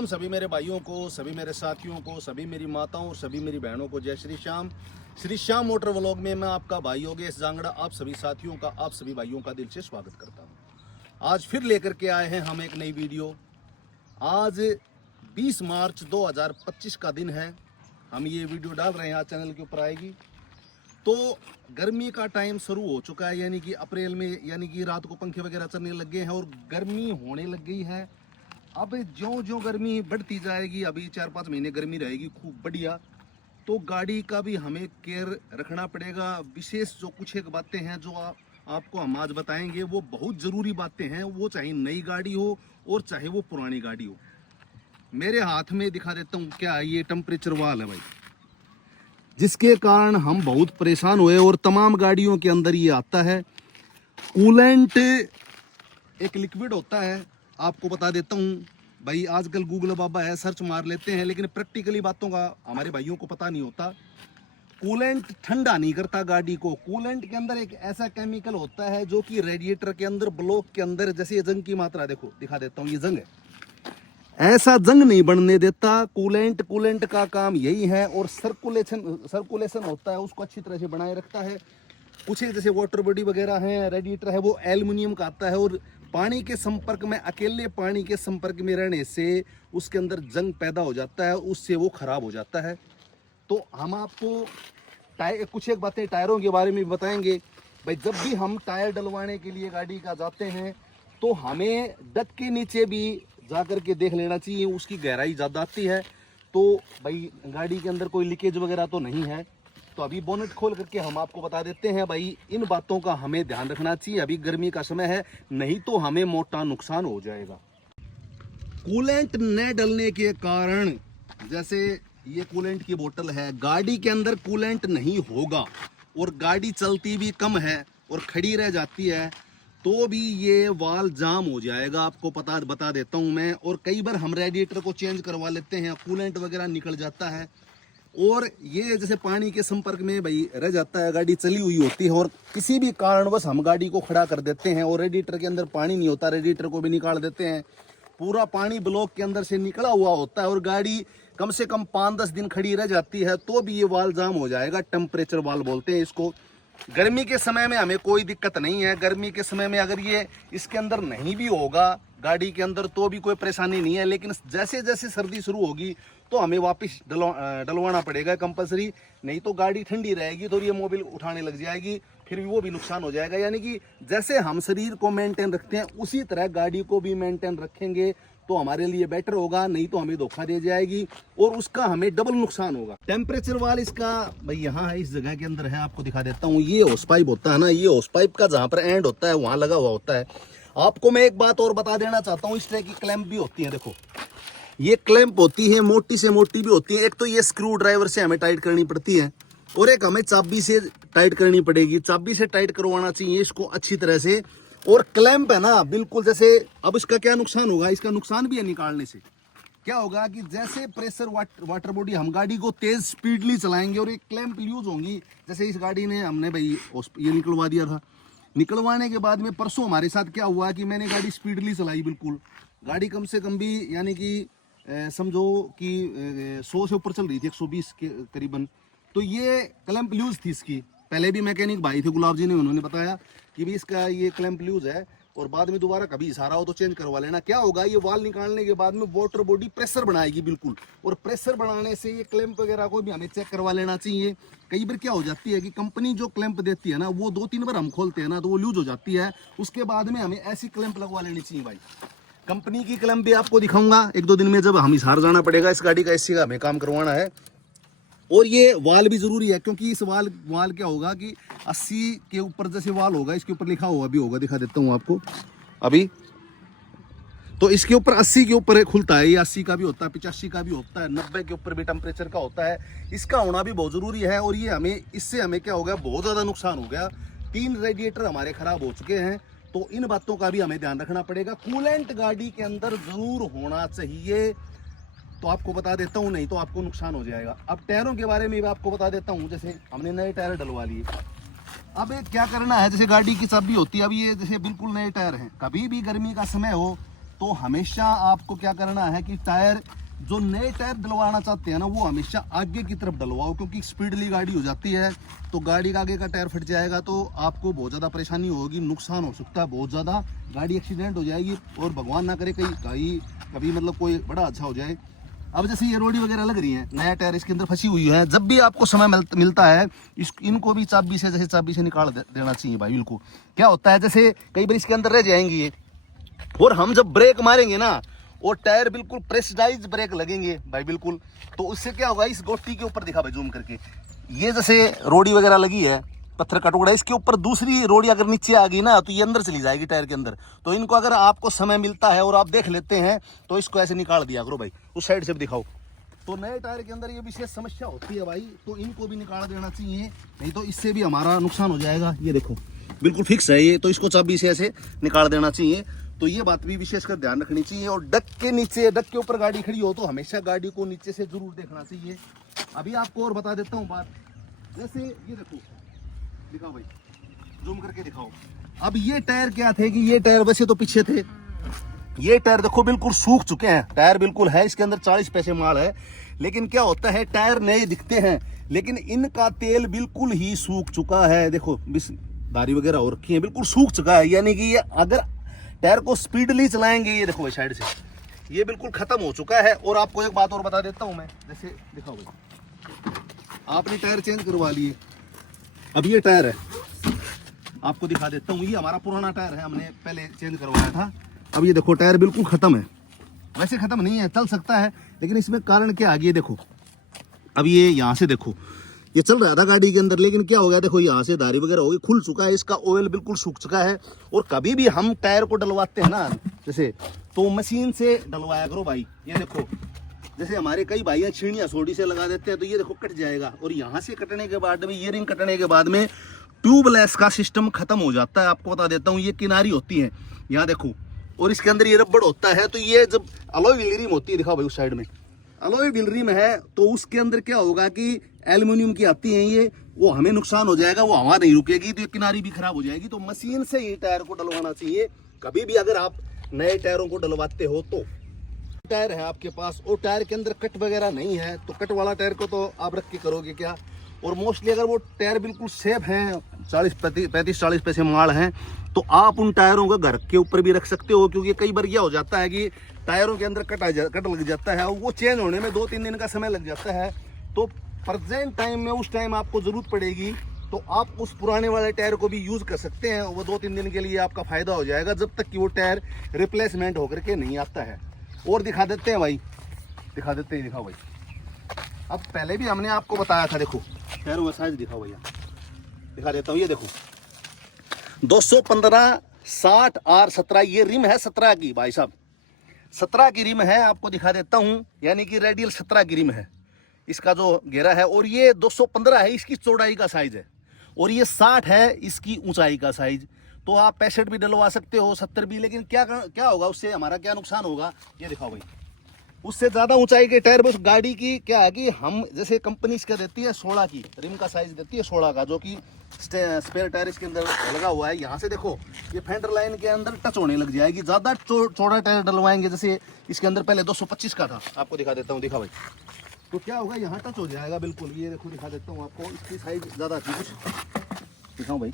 श्याम सभी मेरे भाइयों को, सभी मेरे साथियों को, सभी मेरी माताओं और सभी मेरी बहनों को जय श्री श्याम। श्री श्याम मोटर व्लॉग में मैं आपका भाई योगेश जांगड़ा आप सभी साथियों का, आप सभी भाइयों का दिल से स्वागत करता हूं। आज फिर लेकर के आए हैं हम एक नई वीडियो। आज 20 मार्च 2025 का दिन है। हम ये वीडियो डाल रहे हैं, आज चैनल के ऊपर आएगी। तो गर्मी का टाइम शुरू हो चुका है, यानी कि अप्रैल में, यानी कि रात को पंखे वगैरह चलने लग गए हैं और गर्मी होने लग गई है। अब ज्यों ज्यों गर्मी बढ़ती जाएगी, अभी 4-5 महीने गर्मी रहेगी खूब बढ़िया, तो गाड़ी का भी हमें केयर रखना पड़ेगा। विशेष जो कुछ एक बातें हैं जो आपको हम आज बताएंगे, वो बहुत ज़रूरी बातें हैं। वो चाहे नई गाड़ी हो और चाहे वो पुरानी गाड़ी हो। मेरे हाथ में दिखा देता हूँ क्या है, ये टेम्परेचर वाल है भाई, जिसके कारण हम बहुत परेशान हुए और तमाम गाड़ियों के अंदर ये आता है। कूलेंट एक लिक्विड होता है, आपको बता देता हूँ भाई। आजकल गूगल बाबा है, सर्च मार लेते हैं, लेकिन प्रैक्टिकली बातों का हमारे भाइयों को पता नहीं होता। कूलेंट ठंडा नहीं करता गाड़ी को। कूलेंट के अंदर एक ऐसा केमिकल होता है जो कि रेडिएटर के अंदर, ब्लॉक के अंदर, जैसे ये जंग की मात्रा देखो, दिखा देता हूँ, ये जंग है, ऐसा जंग नहीं बनने देता कूलेंट का काम यही है। और सर्कुलेशन होता है, उसको अच्छी तरह से बनाए रखता है। कुछ जैसे वाटर बॉडी वगैरह है, रेडिएटर है, वो एल्युमिनियम का आता है और पानी के संपर्क में, अकेले पानी के संपर्क में रहने से उसके अंदर जंग पैदा हो जाता है, उससे वो खराब हो जाता है। तो हम आपको कुछ एक बातें टायरों के बारे में बताएंगे भाई। जब भी हम टायर डलवाने के लिए गाड़ी का जाते हैं तो हमें डक के नीचे भी जा कर के देख लेना चाहिए, उसकी गहराई ज़्यादा आती है। तो भाई गाड़ी के अंदर कोई लीकेज वगैरह तो नहीं है। तो अभी बोनेट खोल करके हम आपको बता देते हैं भाई, इन बातों का हमें ध्यान रखना चाहिए। अभी गर्मी का समय है, नहीं तो हमें मोटा नुकसान हो जाएगा। कूलेंट न डलने के कारण, जैसे ये कूलेंट की बोतल है, गाड़ी के अंदर कूलेंट नहीं होगा और गाड़ी चलती भी कम है और खड़ी रह जाती है, तो भी ये वाल जाम हो जाएगा, आपको बता देता हूं मैं। और कई बार हम रेडिएटर को चेंज करवा लेते हैं, कूलेंट वगैरह निकल जाता है और ये जैसे पानी के संपर्क में भाई रह जाता है, गाड़ी चली हुई होती है और किसी भी कारणवश हम गाड़ी को खड़ा कर देते हैं और रेडिएटर के अंदर पानी नहीं होता, रेडिएटर को भी निकाल देते हैं, पूरा पानी ब्लॉक के अंदर से निकला हुआ होता है और गाड़ी कम से कम 5-10 दिन खड़ी रह जाती है, तो भी ये वाल जाम हो जाएगा। टेम्परेचर वाल बोलते हैं इसको। गर्मी के समय में हमें कोई दिक्कत नहीं है। गर्मी के समय में अगर ये इसके अंदर नहीं भी होगा गाड़ी के अंदर तो भी कोई परेशानी नहीं है, लेकिन जैसे जैसे सर्दी शुरू होगी तो हमें वापस डलवाना पड़ेगा कंपलसरी, नहीं तो गाड़ी ठंडी रहेगी तो ये मोबिल उठाने लग जाएगी, फिर भी वो भी नुकसान हो जाएगा। यानी कि जैसे हम शरीर को मेंटेन रखते हैं उसी तरह गाड़ी को भी मेंटेन रखेंगे तो हमारे लिए बेटर होगा, नहीं तो हमें धोखा दे जाएगी और उसका हमें डबल नुकसान होगा। टेम्परेचर वाल इसका भाई यहाँ है, इस जगह के अंदर है, आपको दिखा देता हूँ। ये होस पाइप होता है ना, ये होस पाइप का जहाँ पर एंड होता है वहाँ लगा हुआ होता है। आपको मैं एक बात और बता देना चाहता हूँ, इस तरह की क्लैंप भी होती है, देखो ये क्लैंप होती है, मोटी से मोटी भी होती है। एक तो ये स्क्रू ड्राइवर से हमें टाइट करनी पड़ती है और एक हमें चाबी से टाइट करनी पड़ेगी। चाबी से टाइट करवाना चाहिए इसको अच्छी तरह से। और क्लैंप है ना बिल्कुल जैसे, अब इसका क्या नुकसान होगा, इसका नुकसान भी है निकालने से। क्या होगा कि जैसे प्रेशर वाटर बॉडी, हम गाड़ी को तेज स्पीडली चलाएंगे और एक क्लैंप यूज होंगी। जैसे इस गाड़ी ने हमने भाई ये निकलवा दिया था, निकलवाने के बाद में परसों हमारे साथ क्या हुआ कि मैंने गाड़ी स्पीडली चलाई, बिल्कुल गाड़ी कम से कम भी, यानी कि समझो कि 100 से ऊपर चल रही थी, 120 के करीबन। तो ये क्लैंप लूज थी इसकी। पहले भी मैकेनिक भाई थे गुलाब जी ने, उन्होंने बताया कि भी इसका ये क्लैंप लूज है और बाद में दोबारा कभी इशारा हो तो चेंज करवा लेना। क्या होगा, ये वाल निकालने के बाद में वाटर बॉडी प्रेशर बनाएगी बिल्कुल, और प्रेशर बनाने से ये क्लैंप वगैरह को भी हमें चेक करवा लेना चाहिए। कई बार क्या हो जाती है कि कंपनी जो क्लैंप देती है ना, वो 2-3 बार हम खोलते हैं ना तो वो लूज हो जाती है, उसके बाद में हमें ऐसी क्लैंप लगवा लेनी चाहिए भाई। कंपनी की क्लैंप भी आपको दिखाऊंगा 1-2 दिन में, जब हम हिसार जाना पड़ेगा, इस गाड़ी का एसी का हमें काम करवाना है। और ये वाल भी जरूरी है, क्योंकि इस वाल क्या होगा कि 80 के ऊपर जैसे वाल होगा, इसके ऊपर लिखा हुआ भी होगा, दिखा देता हूँ आपको अभी। तो इसके ऊपर 80 के ऊपर खुलता है, ये 80 का भी होता है, 85 का भी होता है, 90 के ऊपर भी टेम्परेचर का होता है। इसका होना भी बहुत जरूरी है। और ये हमें, इससे हमें क्या हो गया, बहुत ज्यादा नुकसान हो गया। 3 रेडिएटर हमारे खराब हो चुके हैं, तो इन बातों का भी हमें ध्यान रखना पड़ेगा। कूलेंट गाड़ी के अंदर जरूर होना चाहिए, तो आपको बता देता हूँ, नहीं तो आपको नुकसान हो जाएगा। अब टायरों के बारे में भी आपको बता देता हूँ। जैसे हमने नए टायर डलवा लिए, अब क्या करना है, जैसे गाड़ी की चाबी होती है, अब ये जैसे बिल्कुल नए टायर हैं, कभी भी गर्मी का समय हो तो हमेशा आपको क्या करना है कि टायर, जो नए टायर डलवाना चाहते हैं ना, वो हमेशा आगे की तरफ डलवाओ, क्योंकि स्पीडली गाड़ी हो जाती है तो गाड़ी का आगे का टायर फट जाएगा तो आपको बहुत ज़्यादा परेशानी होगी, नुकसान हो सकता है बहुत ज़्यादा, गाड़ी एक्सीडेंट हो जाएगी और भगवान ना करे कभी मतलब कोई बड़ा अच्छा हो जाए। अब जैसे ये रोडी वगैरह लग रही है, नया टायर इसके अंदर फंसी हुई है, जब भी आपको समय मिलता है इनको भी चाबी से निकाल देना चाहिए भाई। बिल्कुल क्या होता है, जैसे कई बार इसके अंदर रह जाएंगी ये, और हम जब ब्रेक मारेंगे ना और टायर बिल्कुल प्रेशराइज ब्रेक लगेंगे भाई बिल्कुल, तो उससे क्या होगा, इस गोटी के ऊपर दिखा भाई जूम करके, ये जैसे रोडी वगैरह लगी है, पत्थर का टुकड़ा, इसके ऊपर दूसरी रोडी अगर नीचे आ गई ना तो ये अंदर चली जाएगी टायर के अंदर। तो इनको अगर आपको समय मिलता है और आप देख लेते हैं तो इसको ऐसे निकाल दिया करो भाई, उस साइड से भी दिखाओ। तो नए टायर के अंदर ये विशेष समस्या होती है भाई, तो इनको भी निकाल देना चाहिए, नहीं तो इससे भी हमारा नुकसान हो जाएगा। ये देखो बिल्कुल फिक्स है ये, तो इसको चाबी से ऐसे निकाल देना चाहिए। तो ये बात भी विशेषकर ध्यान रखनी चाहिए। और डक के नीचे, डक के ऊपर गाड़ी खड़ी हो तो हमेशा गाड़ी को नीचे से जरूर देखना चाहिए। अभी आपको और बता देता हूँ बात, जैसे ये देखो, दिखाओ भाई, जूम करके दिखाओ। अब ये टायर क्या थे कि ये टायर वैसे तो पीछे थे, ये टायर देखो बिल्कुल सूख चुके हैं, टायर बिल्कुल है इसके अंदर 40 पैसे माल है, लेकिन क्या होता है टायर नए दिखते हैं लेकिन इनका तेल बिल्कुल ही सूख चुका है। देखो दाढ़ी वगैरह हो रखी है, बिल्कुल सूख चुका है, यानी कि ये अगर टायर को स्पीडली चलाएंगे, ये देखो भाई साइड से ये बिल्कुल खत्म हो चुका है। और आपको एक बात और बता देता हूं मैं, जैसे दिखाओ भाई, आपने टायर चेंज करवा लिए, अब ये टायर है, आपको दिखा देता हूँ, ये हमारा पुराना टायर है, हमने पहले चेंज करवाया था। अब ये देखो टायर बिल्कुल खत्म है, वैसे खत्म नहीं है, चल सकता है, लेकिन इसमें कारण क्या आ गया देखो। अब ये यहाँ से देखो, ये चल रहा था गाड़ी के अंदर, लेकिन क्या हो गया देखो, यहाँ से धारी वगैरह हो गई, खुल चुका है, इसका ऑयल बिल्कुल सूख चुका है। और कभी भी हम टायर को डलवाते हैं ना जैसे, तो मशीन से डलवाया करो भाई। ये देखो जैसे हमारे कई भाइयाँ छीणियाँ सोडी से लगा देते हैं, तो ये देखो कट जाएगा, और यहाँ से कटने के बाद में, ये रिंग कटने के बाद में ट्यूबलेस का सिस्टम खत्म हो जाता है। आपको बता देता हूँ, ये किनारी होती है, यहाँ देखो, और इसके अंदर ये रबड़ होता है। तो ये जब अलॉय व्हील रिम होती है, दिखाओ भाई उस साइड में अलॉय व्हील रिम है, तो उसके अंदर क्या होगा कि एल्युमिनियम की आती है ये, वो हमें नुकसान हो जाएगा, वो हवा नहीं रुकेगी, तो ये किनारी भी खराब हो जाएगी। तो मशीन से ये टायर को डलवाना चाहिए कभी भी, अगर आप नए टायरों को डलवाते हो तो। टायर है आपके पास और टायर के अंदर कट वगैरह नहीं है, तो कट वाला टायर को तो आप रख के करोगे क्या। और मोस्टली अगर वो टायर बिल्कुल सेफ हैं, 35-40 पैसे माल हैं, तो आप उन टायरों को घर के ऊपर भी रख सकते हो। क्योंकि कई बार यह हो जाता है कि टायरों के अंदर कट लग जाता है, और वो चेंज होने में 2-3 दिन का समय लग जाता है। तो प्रेजेंट टाइम में उस टाइम आपको ज़रूरत पड़ेगी, तो आप उस पुराने वाले टायर को भी यूज़ कर सकते हैं। वो 2-3 दिन के लिए आपका फ़ायदा हो जाएगा, जब तक कि वो टायर रिप्लेसमेंट होकर के नहीं आता है। और दिखा देते हैं भाई, दिखा देते हैं, दिखाओ भाई। अब पहले भी हमने आपको बताया था, देखो टायरों का साइज दिखाओ भैया, दिखा देता हूँ। ये देखो 215/60R17, ये रिम है 17 की भाई साहब, 17 की रिम है, आपको दिखा देता हूँ, यानी कि रेडियल 17 की रिम है इसका जो घेरा है। और ये 215 है इसकी चौड़ाई का साइज है, और ये 60 है इसकी ऊंचाई का साइज। तो आप 65 भी डलवा सकते हो, 70 भी, लेकिन क्या होगा उससे, हमारा क्या नुकसान होगा, ये दिखाओ भाई। उससे ज़्यादा ऊंचाई के टायर बस गाड़ी की क्या है कि हम जैसे कंपनी इसका देती है 16 की रिम का साइज देती है, 16 का, जो कि स्पेयर टायर इसके अंदर लगा हुआ है। यहाँ से देखो ये फेंडर लाइन के अंदर टच होने लग जाएगी, ज़्यादा चौड़ा टायर डलवाएंगे, जैसे इसके अंदर पहले 225 का था, आपको दिखा देता हूँ, दिखा भाई। तो क्या होगा, यहाँ टच हो जाएगा बिल्कुल। ये देखो दिखा देता हूँ आपको, इसकी साइज ज़्यादा थी कुछ, दिखाऊँ भाई।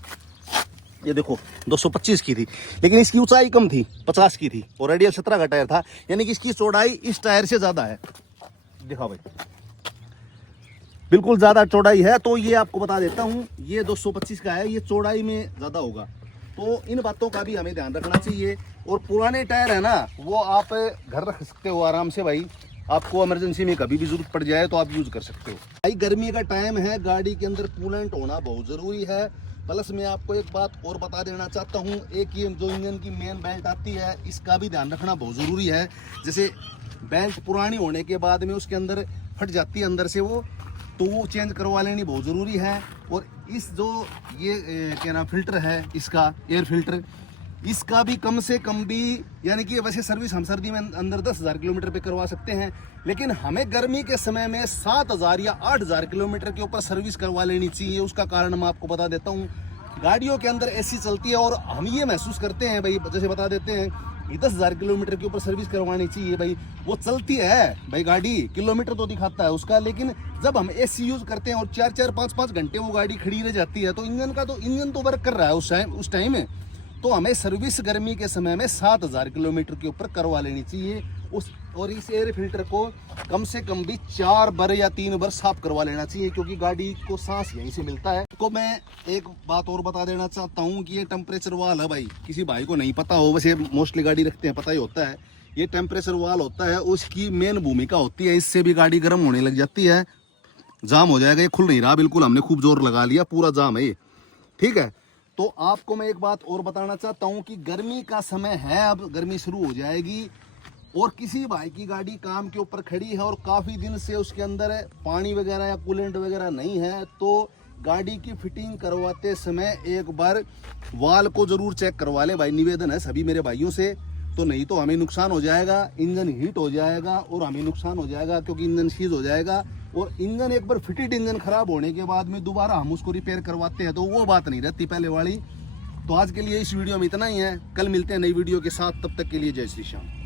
ये देखो 225 की थी, लेकिन इसकी ऊंचाई कम थी, 50 की थी, और रेडियल 17 का टायर था, यानी कि इसकी चौड़ाई इस टायर से ज़्यादा है। दिखाओ भाई, बिल्कुल ज़्यादा चौड़ाई है। तो ये आपको बता देता हूँ, ये 225 का है, ये चौड़ाई में ज़्यादा होगा। तो इन बातों का भी हमें ध्यान रखना चाहिए। और पुराने टायर है ना, वो आप घर रख सकते हो आराम से भाई, आपको इमरजेंसी में कभी भी जरूरत पड़ जाए तो आप यूज़ कर सकते हो भाई। गर्मी का टाइम है, गाड़ी के अंदर कूलेंट होना बहुत ज़रूरी है। प्लस मैं आपको एक बात और बता देना चाहता हूँ, एक ये जो इंजन की मेन बेल्ट आती है, इसका भी ध्यान रखना बहुत ज़रूरी है। जैसे बेल्ट पुरानी होने के बाद में उसके अंदर फट जाती है अंदर से वो, तो वो चेंज करवा लेनी बहुत ज़रूरी है। और इस जो ये क्या नाम फिल्टर है इसका, एयर फिल्टर, इसका भी कम से कम भी, यानी कि वैसे सर्विस हम सर्दी में अंदर 10,000 किलोमीटर पे करवा सकते हैं, लेकिन हमें गर्मी के समय में 7,000 या 8,000 किलोमीटर के ऊपर सर्विस करवा लेनी चाहिए। उसका कारण मैं आपको बता देता हूँ, गाड़ियों के अंदर एसी चलती है और हम ये महसूस करते हैं भाई, जैसे बता देते हैं ये 10,000 किलोमीटर के ऊपर सर्विस करवानी चाहिए भाई। वो चलती है भाई गाड़ी, किलोमीटर तो दिखाता है उसका, लेकिन जब हम एसी यूज करते हैं और 4-4 5-5 घंटे वो गाड़ी खड़ी रह जाती है तो इंजन तो वर्क कर रहा है उस टाइम में। तो हमें सर्विस गर्मी के समय में 7,000 किलोमीटर के ऊपर करवा लेनी चाहिए और इस एयर फिल्टर को कम से कम भी 4 बार या 3 बार साफ करवा लेना चाहिए, क्योंकि गाड़ी को सांस यहीं से मिलता है। तो मैं एक बात और बता देना चाहता हूँ कि ये टेम्परेचर वाल है भाई, किसी भाई को नहीं पता हो, वैसे मोस्टली गाड़ी रखते हैं पता ही होता है। ये टेम्परेचर वाल होता है, उसकी मेन भूमिका होती है, इससे भी गाड़ी गर्म होने लग जाती है, जाम हो जाएगा। ये खुल नहीं रहा बिल्कुल, हमने खूब जोर लगा लिया, पूरा जाम है ये, ठीक है। तो आपको मैं एक बात और बताना चाहता हूँ कि गर्मी का समय है, अब गर्मी शुरू हो जाएगी और किसी भाई की गाड़ी काम के ऊपर खड़ी है और काफ़ी दिन से उसके अंदर पानी वगैरह या कूलेंट वगैरह नहीं है, तो गाड़ी की फिटिंग करवाते समय एक बार वाल को ज़रूर चेक करवा लें भाई, निवेदन है सभी मेरे भाइयों से। तो नहीं तो हमें नुकसान हो जाएगा, इंजन हीट हो जाएगा और हमें नुकसान हो जाएगा, क्योंकि इंजन सीज हो जाएगा। और इंजन एक बार फिटेड इंजन खराब होने के बाद में दोबारा हम उसको रिपेयर करवाते हैं तो वो बात नहीं रहती पहले वाली। तो आज के लिए इस वीडियो में इतना ही है, कल मिलते हैं नई वीडियो के साथ, तब तक के लिए जय श्री श्याम।